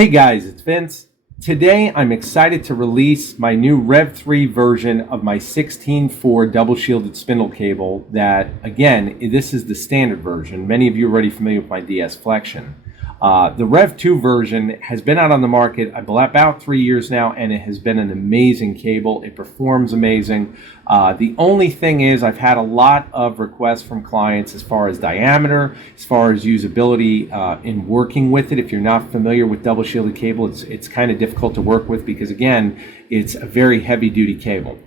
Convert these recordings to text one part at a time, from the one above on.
Hey guys, it's Vince. Today I'm excited to release my new REV3 version of my 16.4 double shielded spindle cable that, again, this is the standard version. Many of you are already familiar with my DS Flexion. The REV2 version has been out on the market about 3 years now, and it has been an amazing cable. It performs amazing. The only thing is I've had a lot of requests from clients as far as diameter, as far as usability in working with it. If you're not familiar with double shielded cable, it's kind of difficult to work with because, again, it's a very heavy duty cable.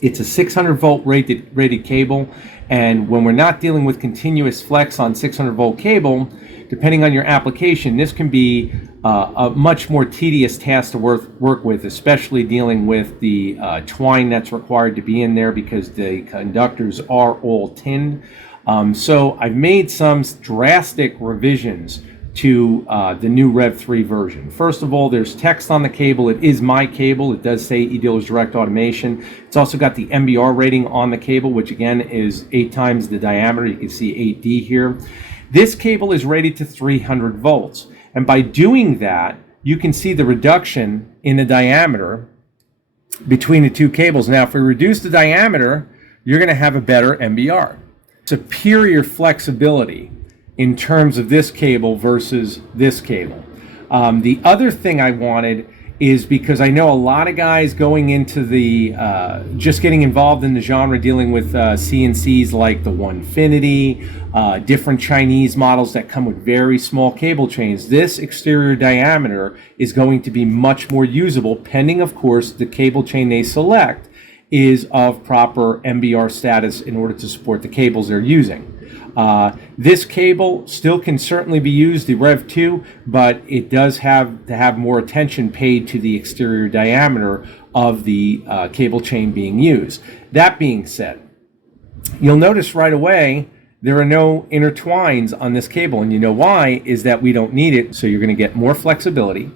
It's a 600 volt rated cable, and when we're not dealing with continuous flex on 600 volt cable, depending on your application, this can be a much more tedious task to work with, especially dealing with the twine that's required to be in there because the conductors are all tinned. So I've made some drastic revisions to the new REV3 version. First of all, there's text on the cable. It is my cable. It does say eDealer's Direct Automation. It's also got the MBR rating on the cable, which again is 8 times the diameter. You can see 8D here. This cable is rated to 300 volts. And by doing that, you can see the reduction in the diameter between the two cables. Now, if we reduce the diameter, you're going to have a better MBR. Superior flexibility in terms of this cable versus this cable. The other thing I wanted is because I know a lot of guys going into the, just getting involved in the genre, dealing with CNCs like the Onefinity, different Chinese models that come with very small cable chains. This exterior diameter is going to be much more usable, pending, of course, the cable chain they select is of proper MBR status in order to support the cables they're using. This cable still can certainly be used, the REV2, but it does have to have more attention paid to the exterior diameter of the cable chain being used. That being said, you'll notice right away there are no intertwines on this cable, and you know why is that we don't need it. So you're going to get more flexibility,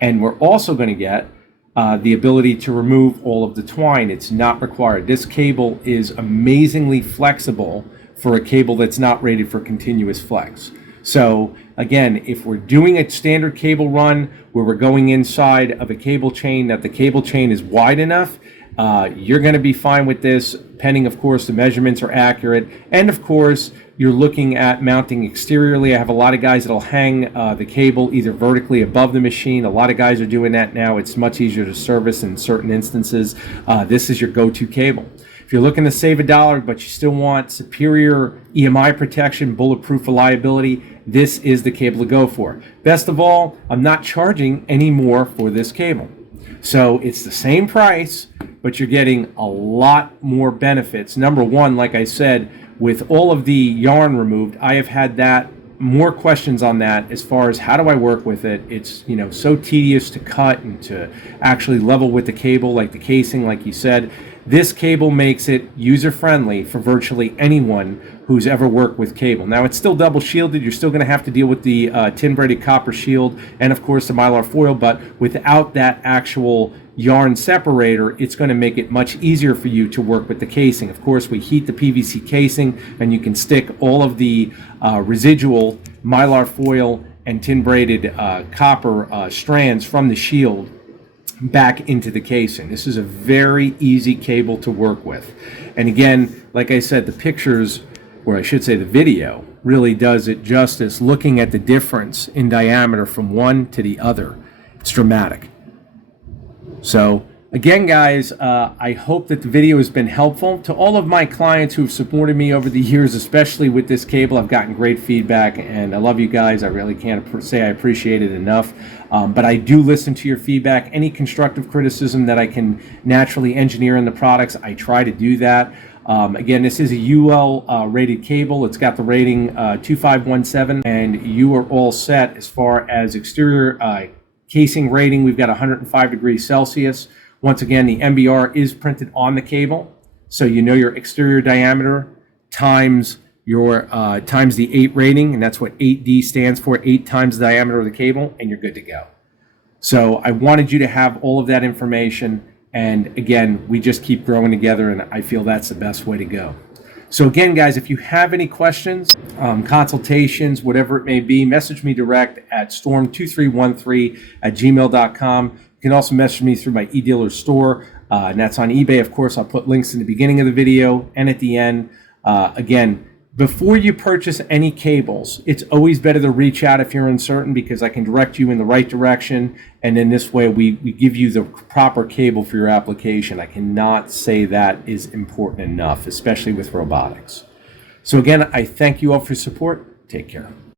and we're also going to get the ability to remove all of the twine. It's not required. This cable is amazingly flexible for a cable that's not rated for continuous flex. So again, if we're doing a standard cable run where we're going inside of a cable chain, that the cable chain is wide enough, you're going to be fine with this, pending, of course, the measurements are accurate. And of course, you're looking at mounting exteriorly. I have a lot of guys that'll hang the cable either vertically above the machine. A lot of guys are doing that now. It's much easier to service in certain instances. This is your go-to cable. If you're looking to save $1, but you still want superior EMI protection, bulletproof reliability, this is the cable to go for. Best of all, I'm not charging any more for this cable. So it's the same price, but you're getting a lot more benefits. Number one, like I said, with all of the yarn removed, I have had more questions on that as far as how do I work with it. It's so tedious to cut and to actually level with the cable, like the casing, like you said. This cable makes it user-friendly for virtually anyone who's ever worked with cable. Now, it's still double shielded. You're still going to have to deal with the tin-braided copper shield and, of course, the mylar foil, but without that actual yarn separator, it's going to make it much easier for you to work with the casing. Of course, we heat the PVC casing, and you can stick all of the residual mylar foil and tin-braided copper strands from the shield back into the casing. This is a very easy cable to work with. And again, like I said, the pictures, or I should say the video, really does it justice looking at the difference in diameter from one to the other. It's dramatic. So again, guys, I hope that the video has been helpful. To all of my clients who have supported me over the years, especially with this cable, I've gotten great feedback, and I love you guys. I really can't say I appreciate it enough. But I do listen to your feedback. Any constructive criticism that I can naturally engineer in the products, I try to do that. Again, this is a UL rated cable. It's got the rating 2517, and you are all set as far as exterior casing rating. We've got 105 degrees Celsius. Once again, the MBR is printed on the cable, so you know your exterior diameter times your times the 8 rating, and that's what 8D stands for, 8 times the diameter of the cable, and you're good to go. So I wanted you to have all of that information, and again, we just keep growing together, and I feel that's the best way to go. So again, guys, if you have any questions, consultations, whatever it may be, message me direct at storm2313@gmail.com. You can also message me through my eDealer store, and that's on eBay. Of course, I'll put links in the beginning of the video and at the end. Again, before you purchase any cables, it's always better to reach out if you're uncertain, because I can direct you in the right direction, and then this way we give you the proper cable for your application. I cannot say that is important enough, especially with robotics. So again, I thank you all for your support. Take care.